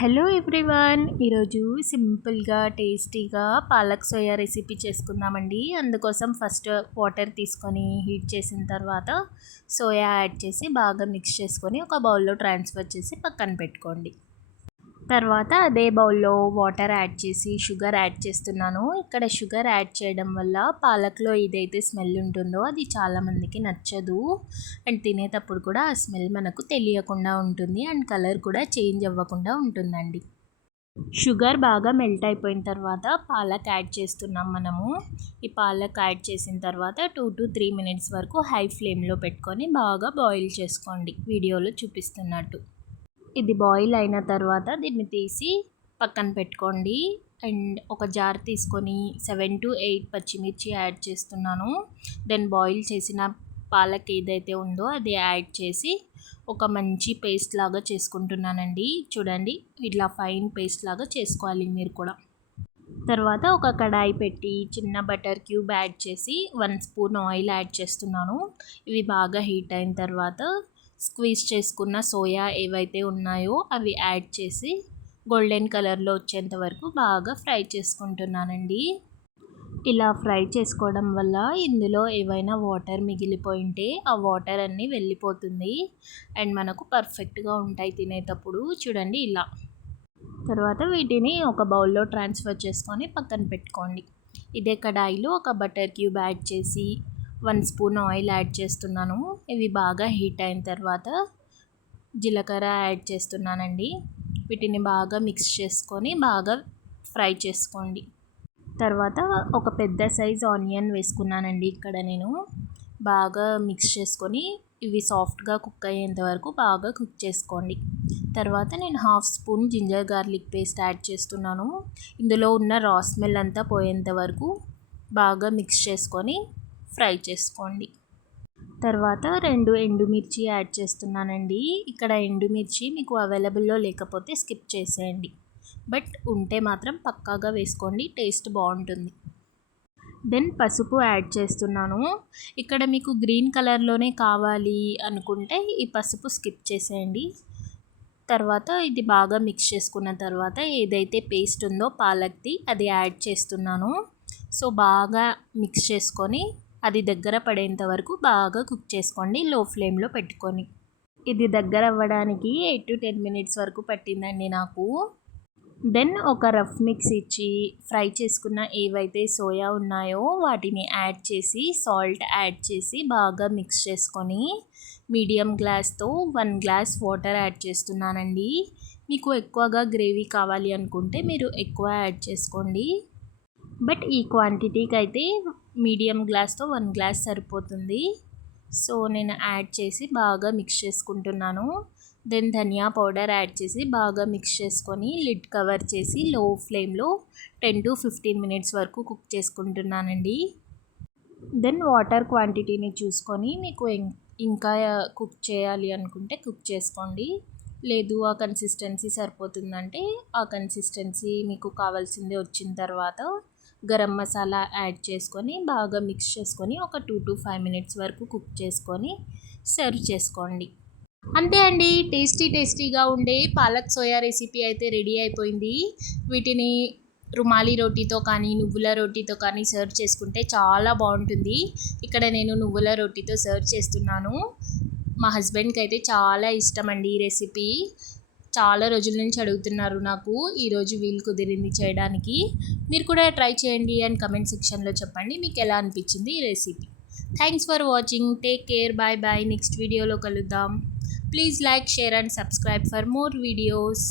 Hello everyone, ఈరోజు సింపుల్గా టేస్టీగా పాలక్ సోయా రెసిపీ చేసుకుందామండి. అందుకోసం ఫస్ట్ వాటర్ తీసుకొని హీట్ చేసిన తర్వాత సోయా యాడ్ చేసి బాగా మిక్స్ చేసుకొని ఒక బౌల్లో ట్రాన్స్ఫర్ చేసి పక్కన పెట్టుకోండి. తర్వాత అదే బౌల్లో వాటర్ యాడ్ చేసి షుగర్ యాడ్ చేస్తున్నాను. ఇక్కడ షుగర్ యాడ్ చేయడం వల్ల పాలక్లో ఏదైతే స్మెల్ ఉంటుందో అది చాలామందికి నచ్చదు. అండ్ తినేటప్పుడు కూడా ఆ స్మెల్ మనకు తెలియకుండా ఉంటుంది అండ్ కలర్ కూడా చేంజ్ అవ్వకుండా ఉంటుందండి. షుగర్ బాగా మెల్ట్ అయిపోయిన తర్వాత పాలక్ యాడ్ చేస్తున్నాం మనము. ఈ పాలక్ యాడ్ చేసిన తర్వాత 2 to 3 మినిట్స్ వరకు హై ఫ్లేమ్లో పెట్టుకొని బాగా బాయిల్ చేసుకోండి, వీడియోలో చూపిస్తున్నట్టు. ఇది బాయిల్ అయిన తర్వాత దీన్ని తీసి పక్కన పెట్టుకోండి. అండ్ ఒక జార్ తీసుకొని 7 to 8 పచ్చిమిర్చి యాడ్ చేస్తున్నాను. దెన్ బాయిల్ చేసిన పాలక్ ఏదైతే ఉందో అది యాడ్ చేసి ఒక మంచి పేస్ట్ లాగా చేసుకుంటున్నానండి. చూడండి, ఇట్లా ఫైన్ పేస్ట్ లాగా చేసుకోవాలి మీరు కూడా. తర్వాత ఒక కడాయి పెట్టి చిన్న బటర్ క్యూబ్ యాడ్ చేసి 1 స్పూన్ ఆయిల్ యాడ్ చేస్తున్నాను. ఇవి బాగా హీట్ అయిన తర్వాత స్క్వీజ్ చేసుకున్న సోయా ఏవైతే ఉన్నాయో అవి యాడ్ చేసి గోల్డెన్ కలర్లో వచ్చేంత వరకు బాగా ఫ్రై చేసుకుంటున్నానండి. ఇలా ఫ్రై చేసుకోవడం వల్ల ఇందులో ఏవైనా వాటర్ మిగిలిపోయింటే ఆ వాటర్ అన్నీ వెళ్ళిపోతుంది అండ్ మనకు పర్ఫెక్ట్గా ఉంటాయి తినేటప్పుడు. చూడండి ఇలా. తర్వాత వీటిని ఒక బౌల్లో ట్రాన్స్ఫర్ చేసుకొని పక్కన పెట్టుకోండి. ఇదే కడాయిలో ఒక బటర్ క్యూబ్ యాడ్ చేసి 1 స్పూన్ ఆయిల్ యాడ్ చేస్తున్నాను. ఇవి బాగా హీట్ అయిన తర్వాత జీలకర్ర యాడ్ చేస్తున్నానండి. వీటిని బాగా మిక్స్ చేసుకొని బాగా ఫ్రై చేసుకోండి. తర్వాత ఒక పెద్ద సైజ్ ఆనియన్ వేసుకున్నానండి ఇక్కడ నేను. బాగా మిక్స్ చేసుకొని ఇవి సాఫ్ట్గా కుక్ అయ్యేంత వరకు బాగా కుక్ చేసుకోండి. తర్వాత నేను 1/2 spoon ginger garlic paste add చేస్తున్నాను. ఇందులో ఉన్న రా స్మెల్ అంతా పోయేంత వరకు బాగా మిక్స్ చేసుకొని ఫ్రై చేసుకోండి. తర్వాత 2 ఎండుమిర్చి యాడ్ చేస్తున్నానండి. ఇక్కడ ఎండుమిర్చి మీకు అవైలబుల్లో లేకపోతే స్కిప్ చేసేయండి, బట్ ఉంటే మాత్రం పక్కాగా వేసుకోండి, టేస్ట్ బాగుంటుంది. దెన్ పసుపు యాడ్ చేస్తున్నాను. ఇక్కడ మీకు గ్రీన్ కలర్లోనే కావాలి అనుకుంటే ఈ పసుపు స్కిప్ చేసేయండి. తర్వాత ఇది బాగా మిక్స్ చేసుకున్న తర్వాత ఏదైతే పేస్ట్ ఉందో పాలక్ది అది యాడ్ చేస్తున్నాను. సో బాగా మిక్స్ చేసుకొని అది దగ్గర పడేంత వరకు బాగా కుక్ చేసుకోండి లో ఫ్లేమ్లో పెట్టుకొని. ఇది దగ్గర అవ్వడానికి 8 to 10 మినిట్స్ వరకు పట్టిందండి నాకు. దెన్ ఒక రఫ్ మిక్స్ ఇచ్చి ఫ్రై చేసుకున్న ఏవైతే సోయా ఉన్నాయో వాటిని యాడ్ చేసి సాల్ట్ యాడ్ చేసి బాగా మిక్స్ చేసుకొని మీడియం గ్లాస్తో 1 గ్లాస్ వాటర్ యాడ్ చేస్తున్నానండి. మీకు ఎక్కువగా గ్రేవీ కావాలి అనుకుంటే మీరు ఎక్కువ యాడ్ చేసుకోండి, బట్ ఈ క్వాంటిటీకి అయితే మీడియం గ్లాస్తో 1 గ్లాస్ సరిపోతుంది. సో నేను యాడ్ చేసి బాగా మిక్స్ చేసుకుంటున్నాను. దెన్ ధనియా పౌడర్ యాడ్ చేసి బాగా మిక్స్ చేసుకొని లిడ్ కవర్ చేసి లో ఫ్లేమ్లో 10 to 15 మినిట్స్ వరకు కుక్ చేసుకుంటున్నానండి. దెన్ వాటర్ క్వాంటిటీని చూసుకొని మీకు ఇంకా కుక్ చేయాలి అనుకుంటే కుక్ చేసుకోండి. లేదు ఆ కన్సిస్టెన్సీ సరిపోతుందంటే ఆ కన్సిస్టెన్సీ మీకు కావాల్సింది వచ్చిన తర్వాత గరం మసాలా యాడ్ చేసుకొని బాగా మిక్స్ చేసుకొని ఒక 2 to 5 మినిట్స్ వరకు కుక్ చేసుకొని సర్వ్ చేసుకోండి. అంతే అండి, టేస్టీగా ఉండే పాలక్ సోయా రెసిపీ అయితే రెడీ అయిపోయింది. వీటిని రుమాలి రోటీతో కానీ నువ్వుల రోటీతో కానీ సర్వ్ చేసుకుంటే చాలా బాగుంటుంది. ఇక్కడ నేను నువ్వుల రోటీతో సర్వ్ చేస్తున్నాను. మా హస్బెండ్కి అయితే చాలా ఇష్టం అండి ఈ రెసిపీ. చాలా రోజుల నుంచి అడుగుతున్నారు నాకు, ఈరోజు వీలు కుదిరింది చేయడానికి. మీరు కూడా ట్రై చేయండి అండ్ కమెంట్ సెక్షన్లో చెప్పండి మీకు ఎలా అనిపించింది ఈ recipe. Thanks for watching. Take care. Bye bye. Next వీడియోలో కలుద్దాం. Please like, share and subscribe for more videos.